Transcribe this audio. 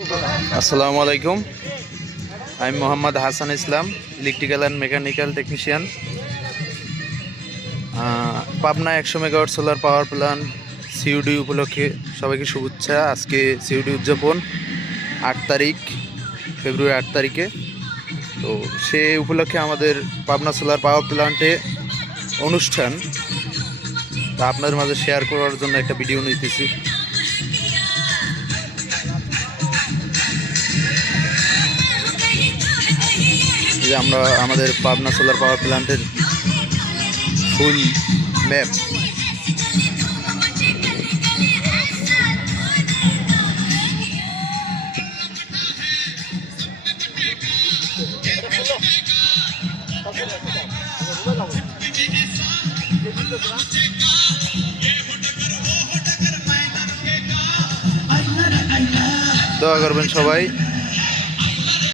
আসসালামু আলাইকুম। আমি Mohammad Hasan Islam, electrical and mechanical technician. Pabna 100 megawatt solar power plant সিইউডি উপলক্ষে সবাইকে শুভেচ্ছা। আজকে সিইউডি উদযাপন 8 তারিখ, ফেব্রুয়ারি 8 তারিখে। তো সে উপলক্ষে আমাদের পাবনা সোলার পাওয়ার প্ল্যান্টে অনুষ্ঠান, তা আপনাদের মাঝে শেয়ার করার জন্য একটা ভিডিও নিতেছি। যে আমরা আমাদের পাবনা সোলার পাওয়ার প্ল্যান্টের ফুল ম্যাপ। দোয়া করবেন সবাই।